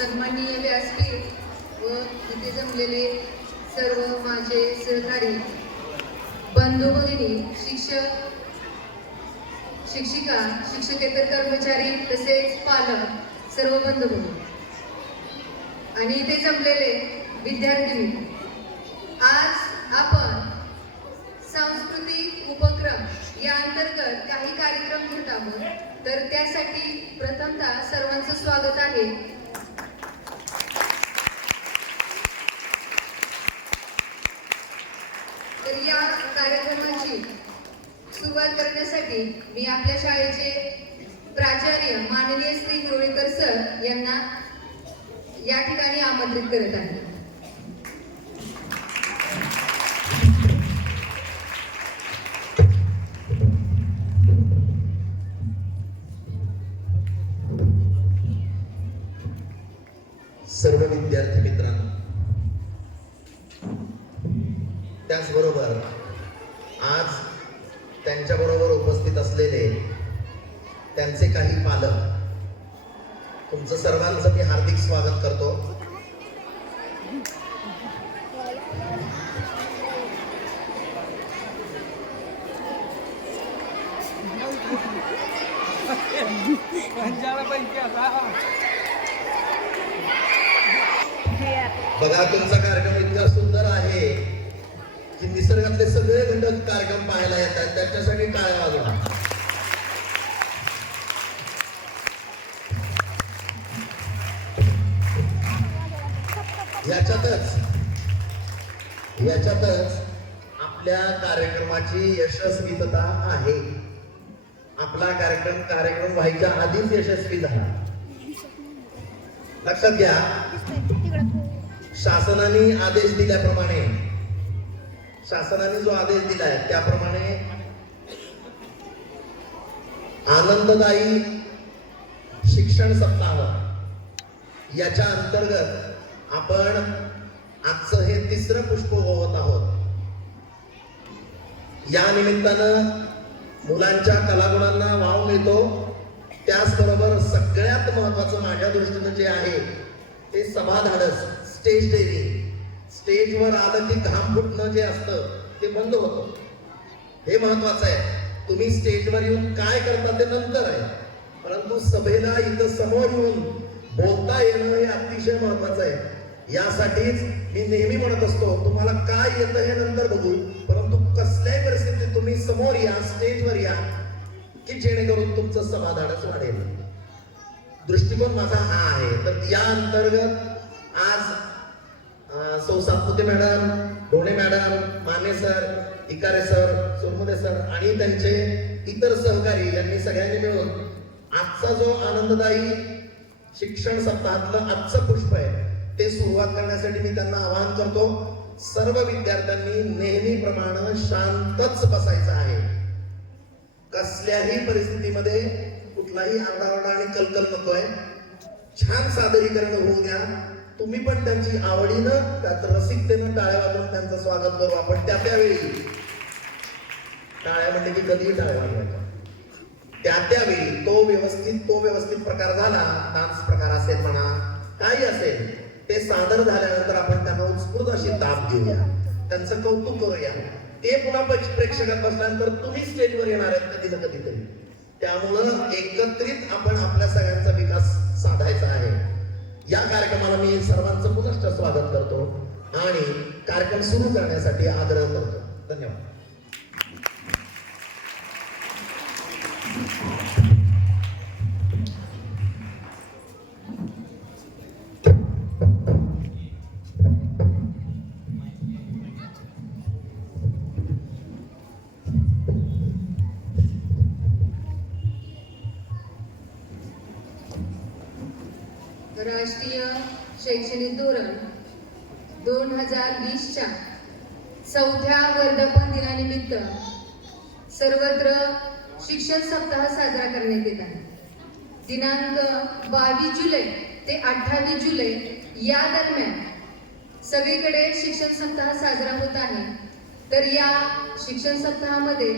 सन्माननीय व्यासपीठ व इथे जमलेले सर्व माझे सहकारी बंधू भगिनी, शिक्षक, शिक्षिका, शिक्षकेतर कर्मचारी तसेच पालक, सर्व बंधू भगिनी आणि इथे जमलेले विद्यार्थिनी, आज आपण सांस्कृतिक उपक्रम या अंतर्गत काही कार्यक्रम घेत आहोत. तर त्यासाठी प्रथमतः सर्वांचं स्वागत आहे. तर या कार्यक्रमाची सुरुवात करण्यासाठी मी आपल्या शाळेचे प्राचार्य माननीय श्री हिरोळीकर सर यांना या ठिकाणी आमंत्रित करत आहे. सर्व विद्यार्थी मित्रांनो, त्याचबरोबर आज त्यांच्याबरोबर उपस्थित असलेले त्यांचे काही पालक, तुमचं सर्वांचं मी हार्दिक स्वागत करतो. बघा, तुमचा कार्यक्रम इतका सुंदर आहे की निसर्गातले सगळे घटक कार्यक्रम पाहायला येतात. त्यांच्यासाठी टाळ्या वाजवा. याच्यातच आपल्या कार्यक्रमाची यशस्वीता आहे. आपला कार्यक्रम व्हायच्या आधीच यशस्वी झाला. लक्षात घ्या, शासनाने आदेश दिल्याप्रमाणे, शासनाने जो आदेश दिलाय त्याप्रमाणे आनंददायी शिक्षण सप्ताह याच्या अंतर्गत आपण आजचं हे तिसरं पुष्प ओवत आहोत. या निमित्तानं मुलांच्या कलागुणांना वाव मिळतो. त्याचबरोबर सगळ्यात महत्वाचं माझ्या दृष्टीनं जे आहे ते सभाधाडस, स्टेज डेअरिंग. स्टेजवर आलं की घाम फुटणं जे असतं ते बंद होतं. हे महत्वाचं आहे. तुम्ही स्टेजवर येऊन काय करता ते नंतर आहे, परंतु सभेला इथं समोर येऊन बोलता येणं हे अतिशय महत्वाचं आहे. यासाठीच मी नेहमी म्हणत असतो, तुम्हाला काय येतं हे नंतर बघू, परंतु कसल्याही परिस्थितीत तुम्ही समोर या, स्टेजवर या, की जेणेकरून तुमचं समाधानच वाढेल. दृष्टिकोन माझा हा आहे. तर या अंतर्गत आज सौ Satpute madam, Dhone madam, Mane sir, Ikare sir, Sormude sir आणि त्यांचे इतर सहकारी यांनी सगळ्यांनी मिळून आजचा जो आनंददायी शिक्षण सप्ताहातलं आजचं पुष्प आहे ते सुरुवात करण्यासाठी मी त्यांना आवाहन करतो. सर्व विद्यार्थ्यांनी नेहमीप्रमाणे शांतच बसायचं आहे. कसल्याही परिस्थितीमध्ये कुठलाही आरडाओरडा आणि कलकल नकोय. छान सादरीकरण होऊ द्या. तुम्ही पण त्यांची आवडीनं, त्यात रसिकतेनं टाळ्या वाजवून त्यांचं स्वागत करू आपण. त्यावेळी टाळ्या म्हणले की कधीही टाळ्या वाजवायच्या. त्यावेळी तो व्यवस्थित प्रकार झाला, डान्स प्रकार असेल म्हणा, काही असेल, ते सादर झाल्यानंतर आपण त्यांना उत्स्फूर्त अशी दाब देऊया, त्यांचं कौतुक करूया. ते पुन्हा प्रेक्षकात बसल्यानंतर तुम्ही स्टेजवर येणार आहेत कधी ना कधीतरी. त्यामुळं एकत्रित आपण आपल्या सगळ्यांचा विकास साधायचा आहे. या कार्यक्रमाला मी सर्वांचं पुनश्च स्वागत करतो आणि कार्यक्रम सुरू करण्यासाठी आग्रह करतो. धन्यवाद. राष्ट्रीय शैक्षणिक धोरण 2020च्या 4थ्या वर्धापन दिनानिमित्त सर्वत्र शिक्षण सप्ताह साजरा करण्यात येत आहे. दिनांक 22 जुलै ते 28 जुलै या दरम्यान सगळीकडे शिक्षण सप्ताह साजरा होत आहे. तर या शिक्षण सप्ताहामध्ये,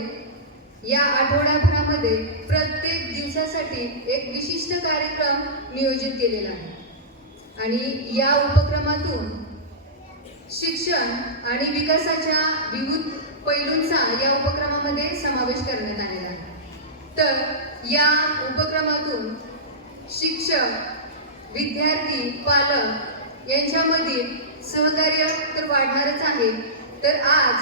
या आठवड्याभरामध्ये प्रत्येक दिवसासाठी एक विशिष्ट कार्यक्रम नियोजित केलेला आहे. आणि या उपक्रमातून शिक्षण आणि विकासाच्या विविध पैलूंचा या उपक्रमामध्ये समावेश करण्यात आलेला आहे. तर या उपक्रमातून शिक्षक, विद्यार्थी, पालक यांच्यामधील सहकार्य तर वाढणारच आहे. तर आज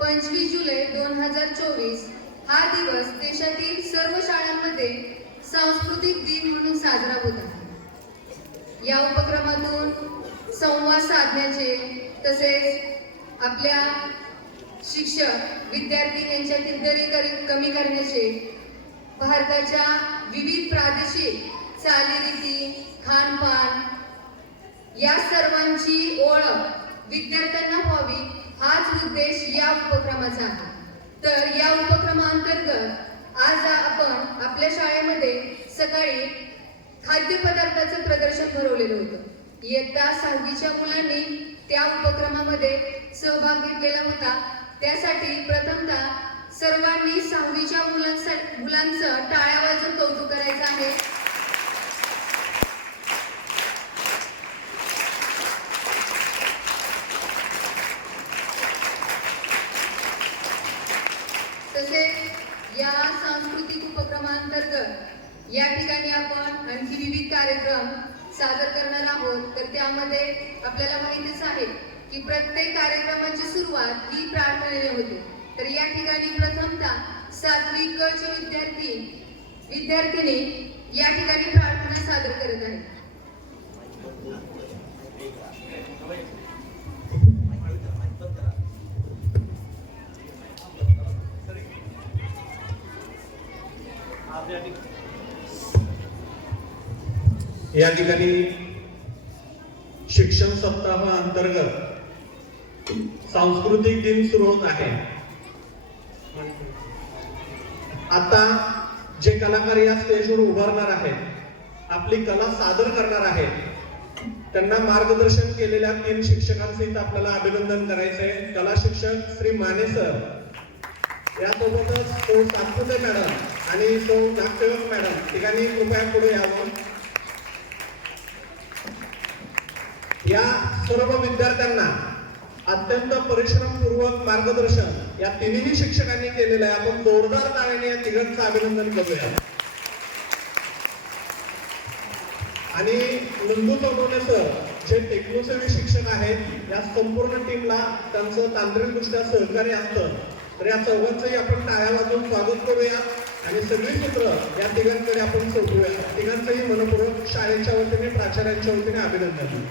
25 जुलै 2024 हा दिवस देशातील सर्व शाळांमध्ये सांस्कृतिक दिन म्हणून साजरा होत आहे. या उपक्रमातून संवाद साधण्याचे तसेच आपल्या शिक्षक विद्यार्थी यांच्यातील दरी कमी करण्याचे, भारताच्या विविध प्रादेशिक चालीरीती, खानपान या सर्वांची ओळख विद्यार्थ्यांना व्हावी हाच उद्देश या उपक्रमाचा आहे. तर या उपक्रमांतर्गत आज आपण आपल्या शाळेमध्ये सकाळी खाद्यपदार्थाचं प्रदर्शन भरवलेलं होतं. इयत्ता 6वीच्या मुलांनी त्या उपक्रमामध्ये सहभाग घेतलेला होता. त्यासाठी प्रथमतः सर्वांनी 6वीच्या मुलांचं टाळ्या वाजवून कौतुक करायचं आहे. तसेच या सांस्कृतिक उपक्रमांतर्गत या ठिकाणी आपण आणखी विविध कार्यक्रम सादर करणार आहोत. तर त्यामध्ये आपल्याला माहितीच आहे की प्रत्येक कार्यक्रमाची सुरुवात ही प्रार्थनेने होते. तर या ठिकाणी प्रथमतः 7वी क चे विद्यार्थिनी या ठिकाणी प्रार्थना सादर करत आहेत. या ठिकाणी शिक्षण सप्ताह अंतर्गत सांस्कृतिक दिन सुरू होत आहे. आता जे कलाकार या स्टेजवर उभारणार आहेत, आपली कला सादर करणार आहेत, त्यांना मार्गदर्शन केलेल्या 3 शिक्षकांचे आपल्याला अभिनंदन करायचंय. कला शिक्षक श्री माने सर, यासोबतच तो सातपुते मॅडम आणि तो नागसेवक मॅडम ठिकाणी कृपया पुढे यावं. या सर्व विद्यार्थ्यांना अत्यंत परिश्रमपूर्वक मार्गदर्शन या 3ही शिक्षकांनी केलेलं आहे. आपण जोरदार टाळ्याने या तिघांचं अभिनंदन करूया. आणि नंदू सोनवणे सर जे टेक्नोसेवी शिक्षक आहेत, या संपूर्ण टीमला त्यांचं तांत्रिकदृष्ट्या सहकार्य असतं. तर या चौघांचंही आपण टाळ्या वाजवून स्वागत करूया आणि सगळी सूत्र या तिघांकडे आपण सोडूया. तिघांचंही मनपूर्वक शाळेच्या वतीने, प्राचार्यांच्या वतीने अभिनंदन.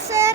सर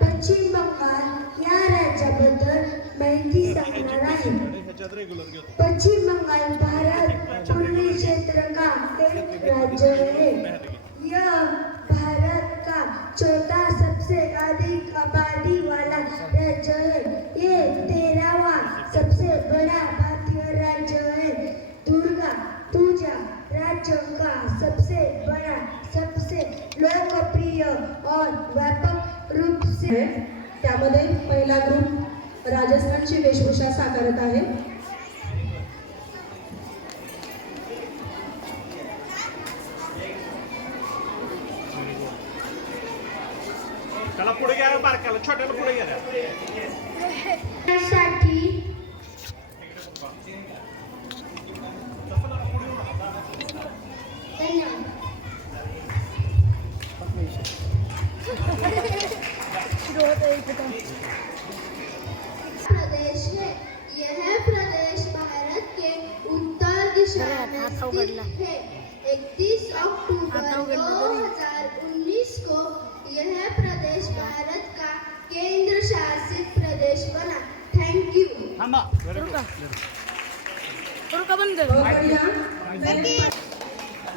पश्चिम बंगाल या राज्याबद्दल माहिती सांगणार आहे. पश्चिम बंगाल भारत पूर्वी क्षेत्र का एक राज्य है. यह भारत का चौथा सबसे अधिक आबादी वाला राज्य है. ये 13वां सबसे बड़ा भारतीय राज्य है. दुर्गा पूजा राज्य का सबसे बड़ा, सबसे लोकप्रिय और व्यापक रूप से आहे. त्यामध्ये पहिला ग्रुप राजस्थानची वेशभूषा साकारत आहे. त्याला पुढे घ्या, बारक्याला छोट्याला पुढे घ्या. साठी प्रदेश है। यह प्रदेश भारत के उत्तर दिशा में स्थित है। 31 अक्टूबर 2019 को यह प्रदेश भारत का केंद्र शासित प्रदेश बना। Thank you.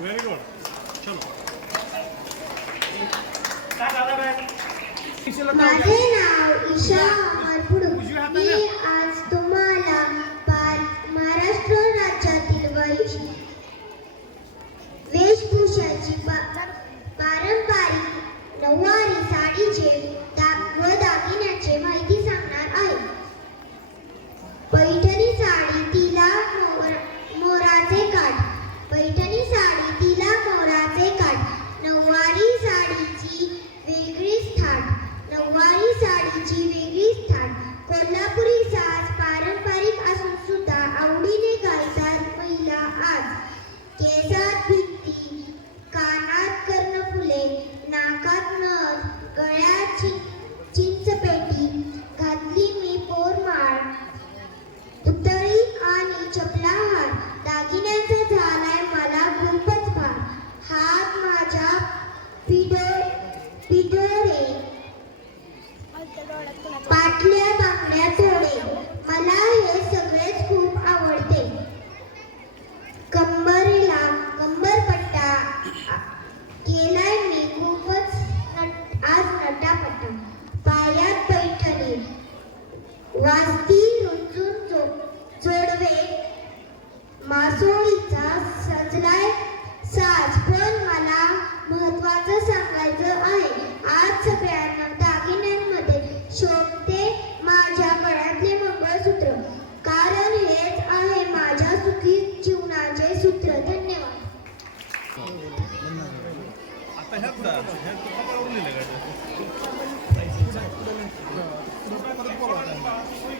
Very good. चलो माझे नाव ईशा अमरपुडू. मी आज तुम्हाला महाराष्ट्र राज्यातील वेशभूषाची पारंपरिक नऊवारी साडीचे व दागिन्याचे माहिती सांगणार आहे. पैठणी साडी तिला मोराचे काठ. पैठणी साडी तिला मोराचे काठ. नऊवारी साडीची वेगळीच थाट. नऊवारी साडीची वेगळीच थाट. कोल्हापुरी साज पारंपरिक असून सुद्धा आवडीने घालतात महिला आज. केसात भित्ती, कानात कर्णफुले, नाकात नथ, गळ्यात चिंचपेटी घातली मी पोरमाळ, पुतळी आणि चपला हार. दागिन्यांचा झालाय मला खूपच भार. हात माझ्या पिडोरे, पाटल्या बांगड्या तोडे. मला हे सगळेच खूप आवडते. कंबरेला कंबरपट्टा केलाय मी खूपच आज नटापट्टा. पायात पैठणी, वाजती रुंजून जोडवे, मासोळीचा सजलाय साज. पण मला महत्वाचं सांगायचं आहे. आज सगळ्यांना दागिन्यांमध्ये शोभते माझ्या गळ्यातले मंगळसूत्र, कारण हेच आहे माझ्या सुखी जीवनाचे सूत्र. धन्यवाद.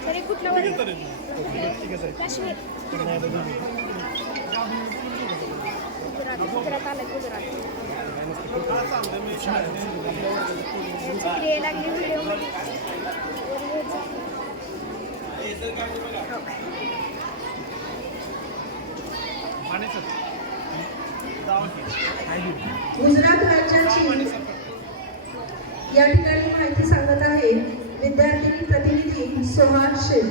तरी कुठलं काश्मीर गुजरात आलं गुजरात क्रिये लागली व्हिडिओ गुजरात राज्याची या ठिकाणी माहिती सांगत आहे विद्यार्थी प्रतिनिधी सोहा शेख.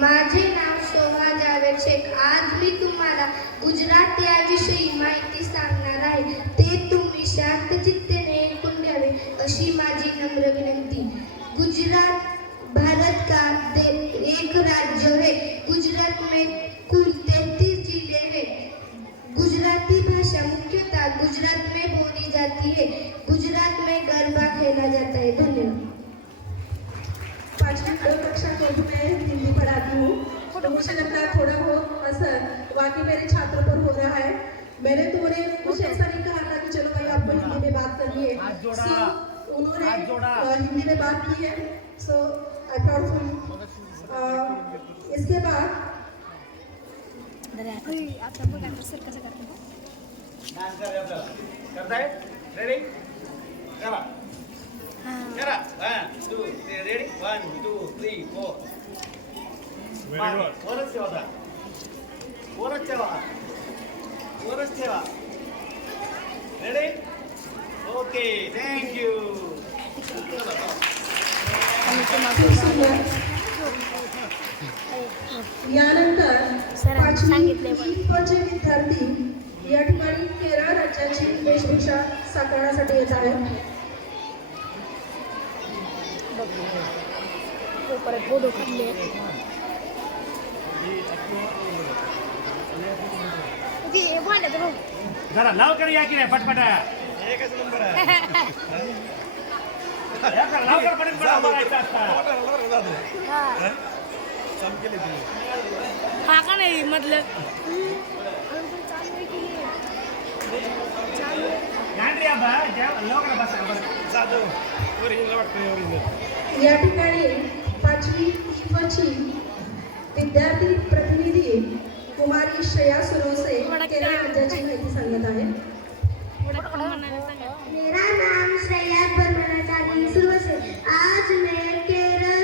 माझे नाव सोहा जावेद शेख. आज मी तुम्हाला गुजरात याविषयी माहिती सांगणार आहे. ते तुम्ही शांत चित्तेने ऐकून घ्यावे अशी माझी नम्र विनंती. गुजरात भारत का एक राज्य है. गुजरात में कुल 33 जिले हैं. गुजराती भाषा मुख्यतः गुजरात में बोली जाती है. गुजरात में गरबा खेला जाता है. धन्यवाद. पांचवी कक्षा में भी मैं हिंदी पढ़ाती हूँ तो मुझे लगता है थोड़ा बहुत असर वाकई मेरे छात्रों पर हो रहा है. मैंने तो उन्हें कुछ ऐसा नहीं कहा था कि चलो भाई आपको हिंदी में बात करनी है. उन्होंने हिंदी में बात की है. सो आई प्राउडफुल. इसके बाद आता बघा सर कसं करताय रेडी चला करा 1 2 3 रेडी 1 2 3 4 वरच ठेवा वरच ठेवा रेडी ओके थँक्यू. खूप सुंदर. यानंतर पाचवी चे विद्यार्थी या ठिकाणी केरळ राज्याची वेशभूषा साकारण्यासाठी येत आहेत. परत फोटो काढले जरा लवकर या की नाही पटपट एकच नंबर आहे. लवकर पटपट बघायचं असतं. हा का नाही मधलं लवकर बसा या ठिकाणी पाचवी ची विद्यार्थी प्रतिनिधी कुमारी श्रेया सुरोसे केरळ राज्याची माहिती सांगत आहे. मेरा नाम श्रेया परमनाचारी सुरवसे. आज मैं केरळ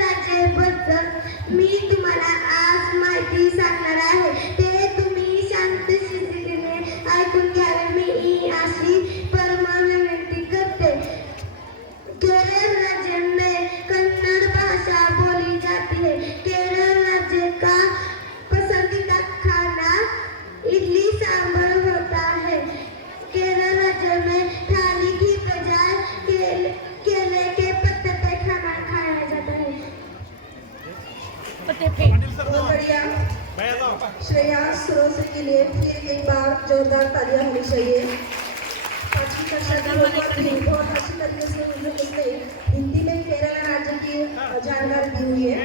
राज्याबद्दल मी तुम्हाला आज माहिती सांगणार आहे. ते तुम्ही शांत शिस्तीने ऐकून घ्यावे मी अशी परम विनंती करते. केरल राज्य में कन्नड़ भाषा बोली जाती है. केरल राज्य का पसंदीदा खाना इडली सांभर होता है. केरल राज्य में थाली की बजाय केले के पत्ते पे खाना खाया जाता है. बहुत बढ़िया. श्रेया सुरोसे के लिए फिर एक बार जोरदार तालियां होनी चाहिए. पांचवी कक्षा के होमवर्क भी बहुत अच्छी तरीके से उसने हिंदी में केरल राज्य की जानकारी दी हुई है.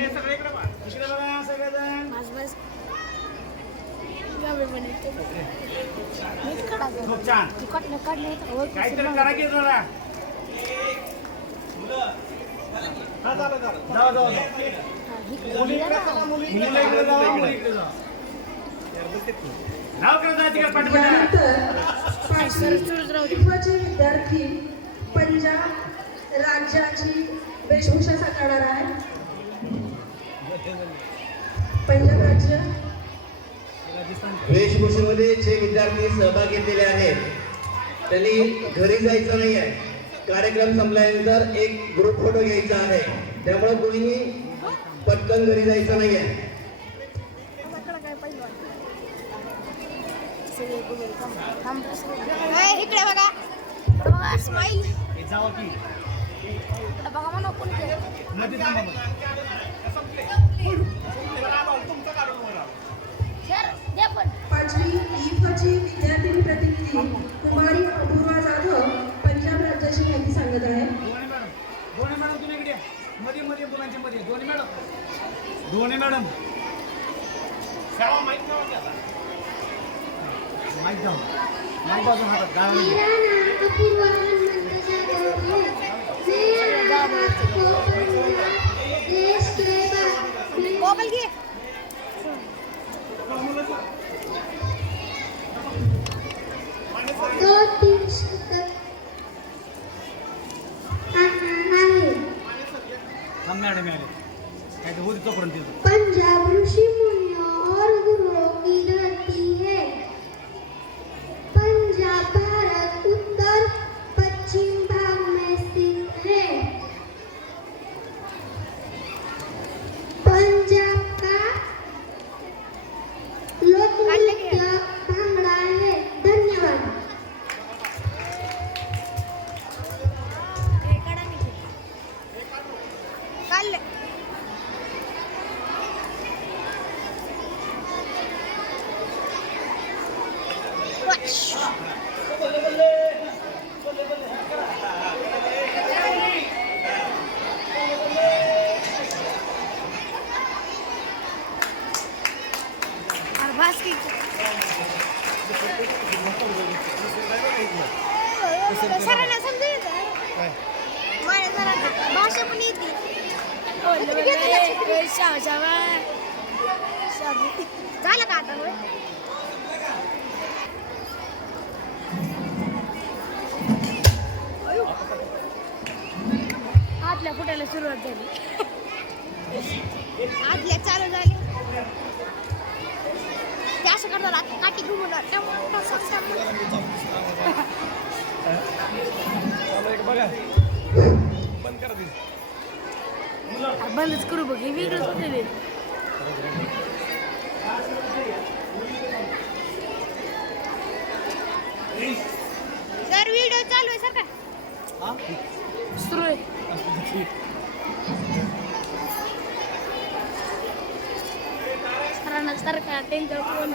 खूप छान काहीतरी करा की जरा जाऊ मुलीला इकडे जाऊ मुलीकडे जाऊ लवकर जा तिकडे पटपट. यानंतर पाचवी विद्यार्थी पंजाब राज्याची वेशभूषा साकारणार आहे. पंजाब राज्य वेशभूषेमध्ये जे विद्यार्थी सहभाग घेतलेले आहेत त्यांनी घरी जायचं नाही आहे. कार्यक्रम संपल्यानंतर एक ग्रुप फोटो घ्यायचा आहे. त्यामुळे कोणीही पटकन घरी जायचं नाही आहे. इकडे बघा स्माईल जाऊ की बघा म्हणून कोण मध्ये थांबा पाचवी ची विद्यार्थिनी प्रतिनिधी कुमारी अपूर्वा जाधव पंजाब राज्याची माहिती सांगत आहे. गोणे मॅडम तुम्ही इकडे मध्ये मुलांच्या मध्ये दोन्ही मॅडम सेवा माहीत नव्हती आता माहीत जाऊ माहीत बाजून हातात गाळा मेरा नाम अपूर्वा हनुमंत जाधव है। मैं आपको देश के बारे में मोबाईल घे दो तीन शब्द कहना है। हम मॅडम आले काय तर होती तोपर्यंत पंजाब ऋषि मुनियों और गुरुओं की धरती है। पंजाब भारत उत्तर पश्चिम भाग में स्थित है। पंजाब का लोक नृत्य भांगड़ा है। धन्यवाद। काढले बास्की सरांना समजू येतं माझ्या सरांना भाषा पण येते झालं का आता होय आतल्या फुटायला सुरुवात झाली आतल्या चालू झाली ते असं करतात आता काठी घुमवणार बघा बंद करा ती बंदच करू बघ हे वेगळंच होते सर व्हिडिओ चालू आहे सर का सुरू आहे सरांना सारखा त्यांच्या फोन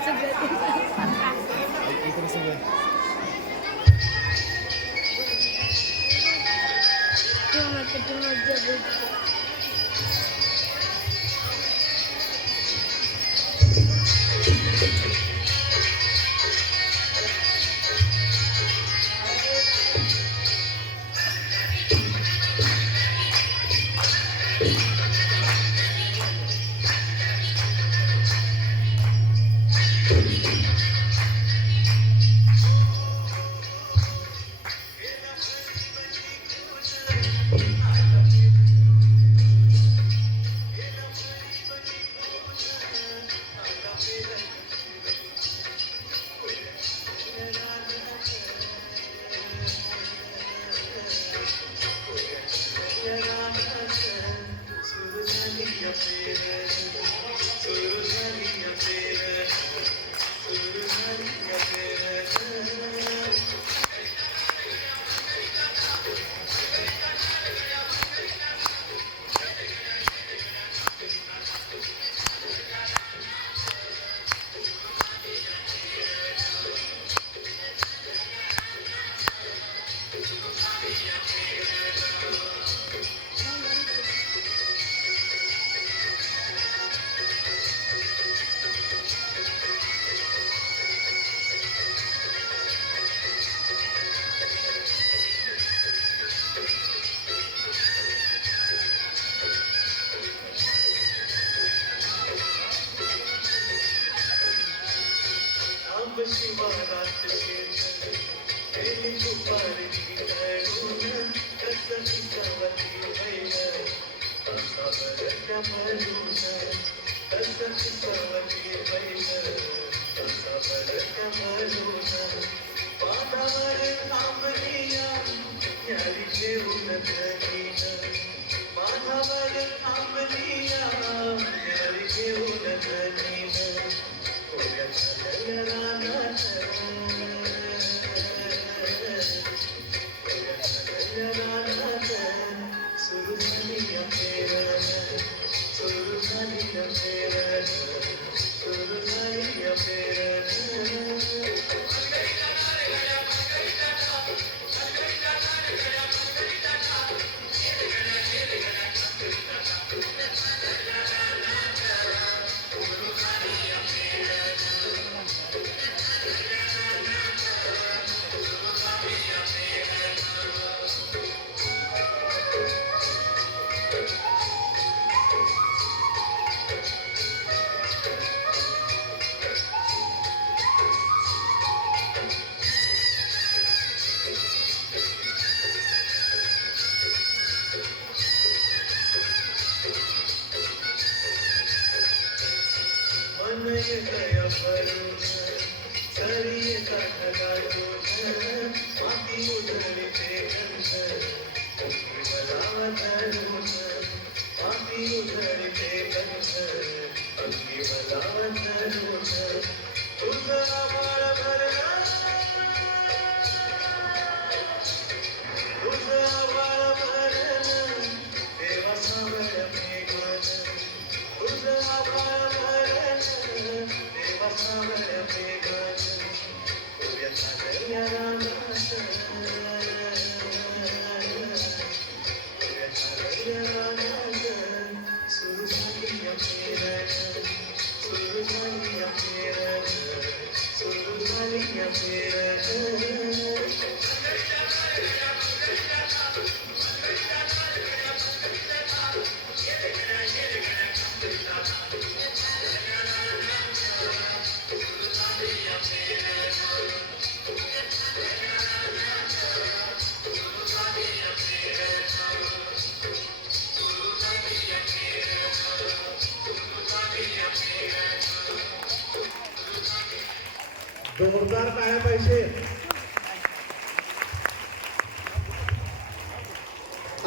जोरदार टाळ्या पाहिजे.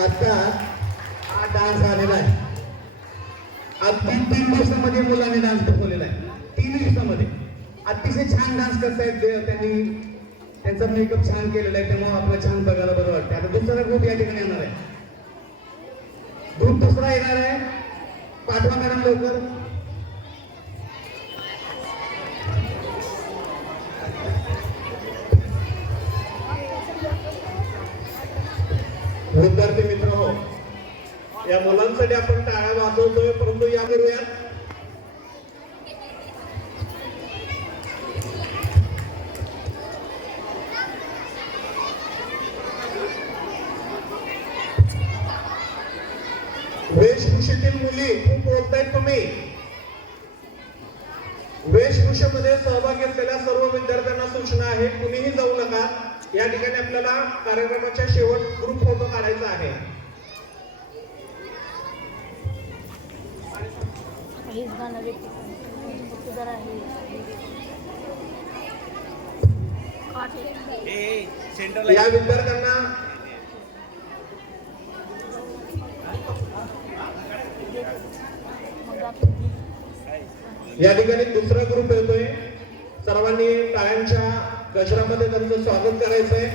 आता हा डान्स आलेला आहे. अगदी 3 दिवसामध्ये मुलांनी डान्स दाखवलेला आहे. 3 दिवसामध्ये अतिशय छान डान्स करतायत. त्यांनी त्यांचा मेकअप छान केलेला आहे, त्यामुळे आपल्याला छान बघायला बरं वाटतं. आता दुसरा ग्रुप या ठिकाणी येणार आहे. ग्रुप दुसरा येणार आहे. पाठवा मॅडम लवकर. विद्यार्थी मित्र हो, या मुलांसाठी आपण टाळ्या वाजवतोय, परंतु या करूया वेशभूषेतील मुली खूप बोलतायत तुम्ही. वेशभूषेमध्ये सहभागी असलेल्या सर्व विद्यार्थ्यांना सूचना आहे, कुणीही जाऊ नका. या ठिकाणी आपल्याला कार्यक्रमाच्या शेवट ग्रुप फोटो काढायचा आहे. या विद्यार्थ्यांना या ठिकाणी दुसरा ग्रुप येतोय. सर्वांनी टाळ्यांच्या गजरामध्ये त्यांचं स्वागत करायचंय.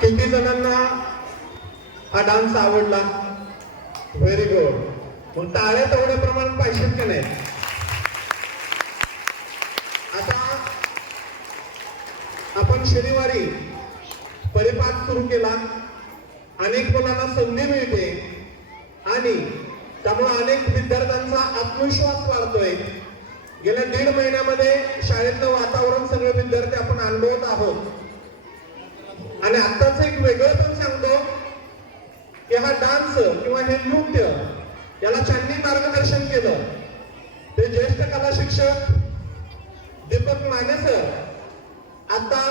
किती जणांना हा डान्स आवडला? Very good. मग टाळ्या तेवढ्या प्रमाणात पाहिजेत का नाही? आता आपण शनिवारी परिपाठ सुरू केला. अनेक मुलांना संधी मिळते आणि त्यामुळे अनेक विद्यार्थ्यांचा आत्मविश्वास वाढतोय. गेल्या 1.5 महिन्यामध्ये शाळेतलं वातावरण सगळे विद्यार्थी आपण अनुभवत आहोत. आणि आत्ताच एक वेगळं पण सांगतो की हा डान्स किंवा हे नृत्य याला ज्यांनी मार्गदर्शन केलं ते ज्येष्ठ कला शिक्षक दीपक माने सर आता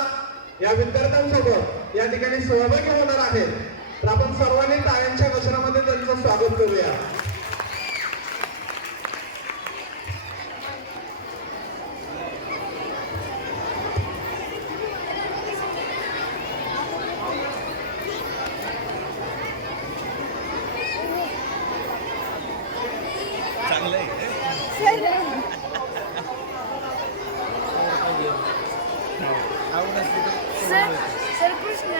या विद्यार्थ्यांसोबत या ठिकाणी सहभागी होणार आहेत. तर आपण सर्वांनी टाळ्यांच्या गजरामध्ये त्यांचं स्वागत करूया. सर कृष्ण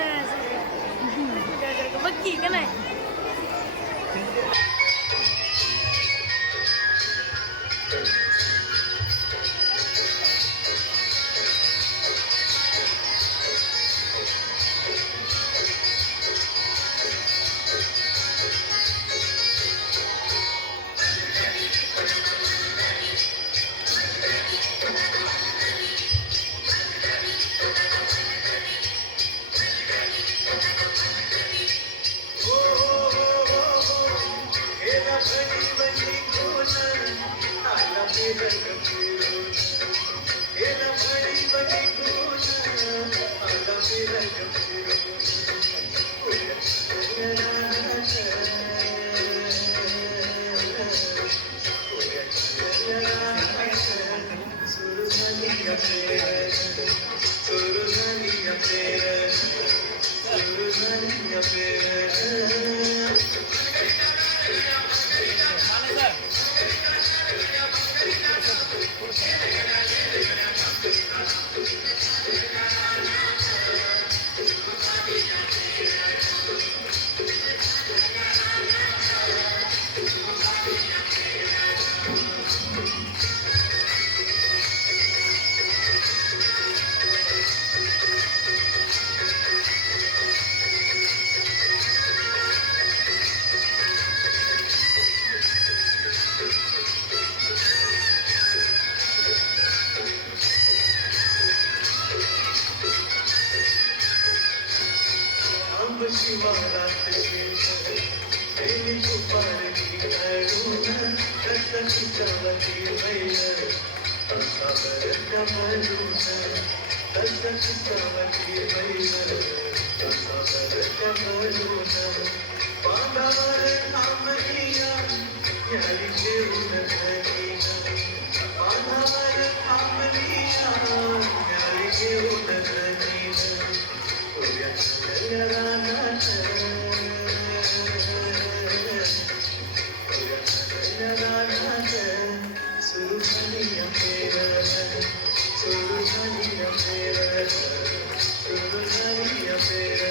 बघ की का नाही. Oh किसावती बैल असा बरं म्हणून तसं किसावती बैल असा बरं म्हणून पांगावर थांबलिया न्यारी घेऊन घरीन पांगावर थांबलिया न्यारी घेऊन घरीन उद्या रानात सुरू झाली अफेर सुरू झाली अफेर सुरू झाली अफेर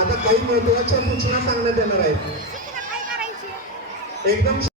आता काही महत्वाच्या सूचना सांगण्यात येणार आहेत. काय करायची एकदम